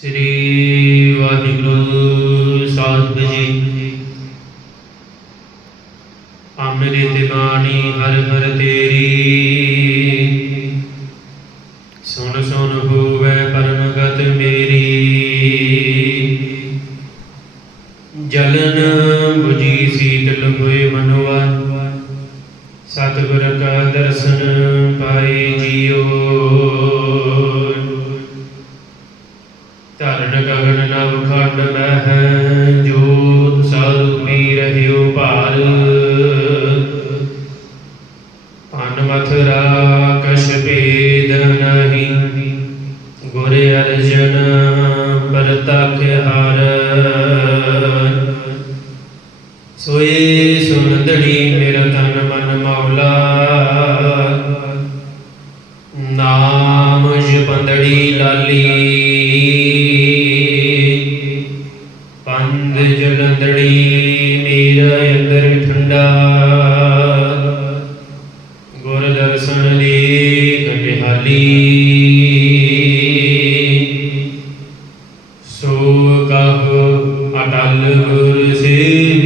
ਸ੍ਰੀ ਵਾਹਿਗੁਰੂ ਸਾਹਿਬ ਜੀ। ਅੰਮ੍ਰਿਤ ਬਾਣੀ ਹਰ ਹਰ ਤੇਰੀ। ਸੁਣ ਸੁਣ ਹੋਵੇ ਪਰਮ ਮੇਰੀ। ਜਲਨ 부ਜੀ ਸੀਤਲ ਹੋਏ ਮਨਵਾ ਸਤਿਗੁਰ ਕਾ ਦਰਸ਼ਨ ਪਾਏ ਜੀਓ। ਧਰਨ ਗਗਨ ਨਵ ਖੰਡ ਮਹਿ, ਜੋਤ ਸਰੂਪੀ ਰਹਿਓ ਭਾਲ। ਪਨ ਮਥੁਰਾ ਕਛ ਭੇਦ ਨਹੀਂ, ਗੁਰ ਅਰਜਨ ਪਰਤਖ ਹਰ। ਸੋਏ ਸੁਨੰਦੜੀ ਮੇਰਾ ਤਨ ਮਨ ਮੌਲਾ ਲਾਲੀ ਪੰਦ ਜਲੰਦੜੀ ਮੇਰਾ ਅੰਦਰ ਠੰਡਾ। ਗੁਰ ਦਰਸ਼ਨ ਦੀ ਨਿਹਾਲੀ ਸੋ ਕਹ ਅਟਲ ਗੁਰ ਸੇਵੀਐ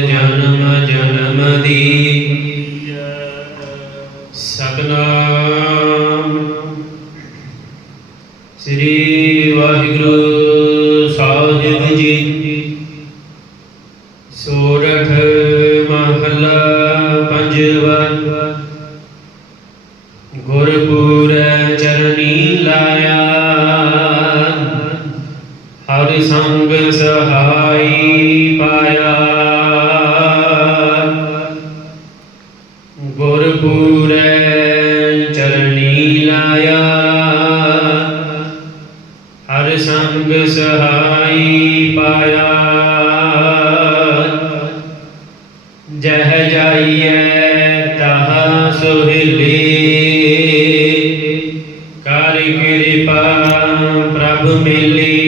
ਜਨਮ ਜਨਮ ਦੀ। ਸਤਨਾਮ। ਸ੍ਰੀ ਵਾਹਿਗੁਰੂ ਸਾਹਿਬ ਜੀ। ਸੋਰਠ ਮਹਲਾ ਪੰਜਵਾ। ਗੁਰਪੁਰ ਚਰਨੀ ਲਾਇਆ। ਹਰਿ ਸੰਗ ਸਹਾਈ ਪਾਇਆ। ਹਰ ਸੰਗ ਸਹਾਈ ਪਾਇਆ। ਜਹ ਜਾਈਐ ਤਹ ਸੁਹਿਲੇ। ਕਰ ਕਿਰਪਾ ਪ੍ਰਭ ਮਿਲੇ।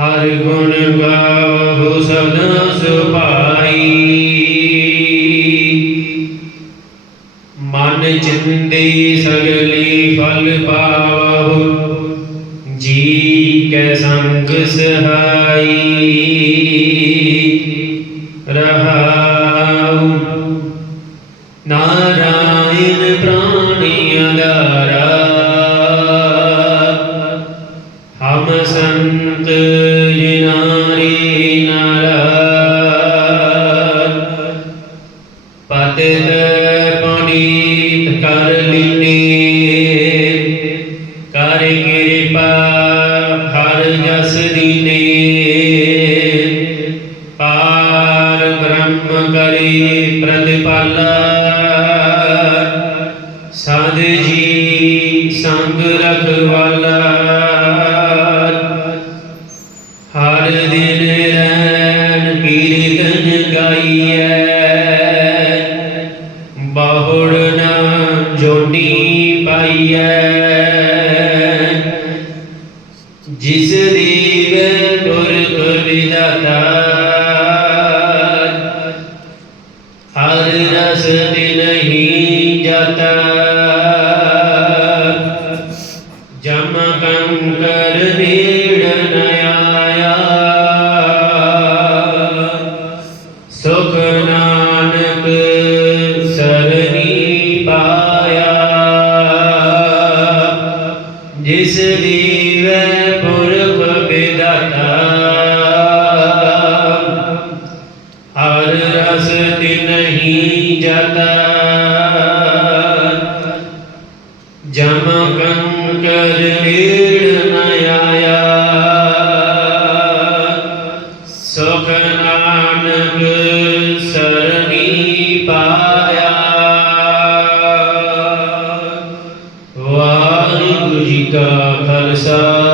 ਹਰ ਗੁਣ ਗਾਵਹੁ ਸਦਾ ਸੁਭਾਈ। ਮਨ ਚਿੰਦੇ ਸਗਲੀ ਪਾਵਹੁ ਜੀ ਕੈ ਸੰਗ ਸਹਾਈ। ਰਹਾਉ। ਨਾਰਾਇਣ ਪ੍ਰਾਣੀ ਅਦਾਰਾ ਹਮ ਸੰਤ ਜਿਨਾਰੀ ਹਰ ਕਿਰਪਾ, ਹਰ ਜਸ ਦੀਨੇ ਪਾਰ ਬ੍ਰਹਮ ਕਰੇ ਪ੍ਰਤਿਪਾਲਾ। ਸਾਧ ਜੀ ਸੰਗ ਰਖਵਾਲਾ। ਹਰ ਦਿਨ ਰੈਣ ਕੀਰਤਨ ਗਾਈਐ। ਬਾਹੁੜ ਨਾ ਜੋਨੀ ਪਾਈਐ। ਜਿਸ ਦੀਵੇ ਪੁਰਖ ਵਿਦਾਤਾ ਹਰ ਰਸ ਦਿਨ ਹੀ ਜਾਤਾ ਜਮ ਕੰਕਰ ਨੀੜ ਨ ਆਇਆ। ਸੁਖ ਨਾਨਕ ਸਰਨੀ ਪਾਇਆ। ਜਿਸ ਦੀਵੇ ਹਰ ਰਸ ਤਿਨਹੀ ਜਤਾ ਜਮ ਕੰਕਰ ਨੀੜ ਨ ਆਇਆ। ਸੁਖ ਨਾਨਕ ਸਰਣੀ ਪਾਇਆ। ਵਾਹਿਗੁਰੂ ਜੀ ਕਾ ਖਾਲਸਾ।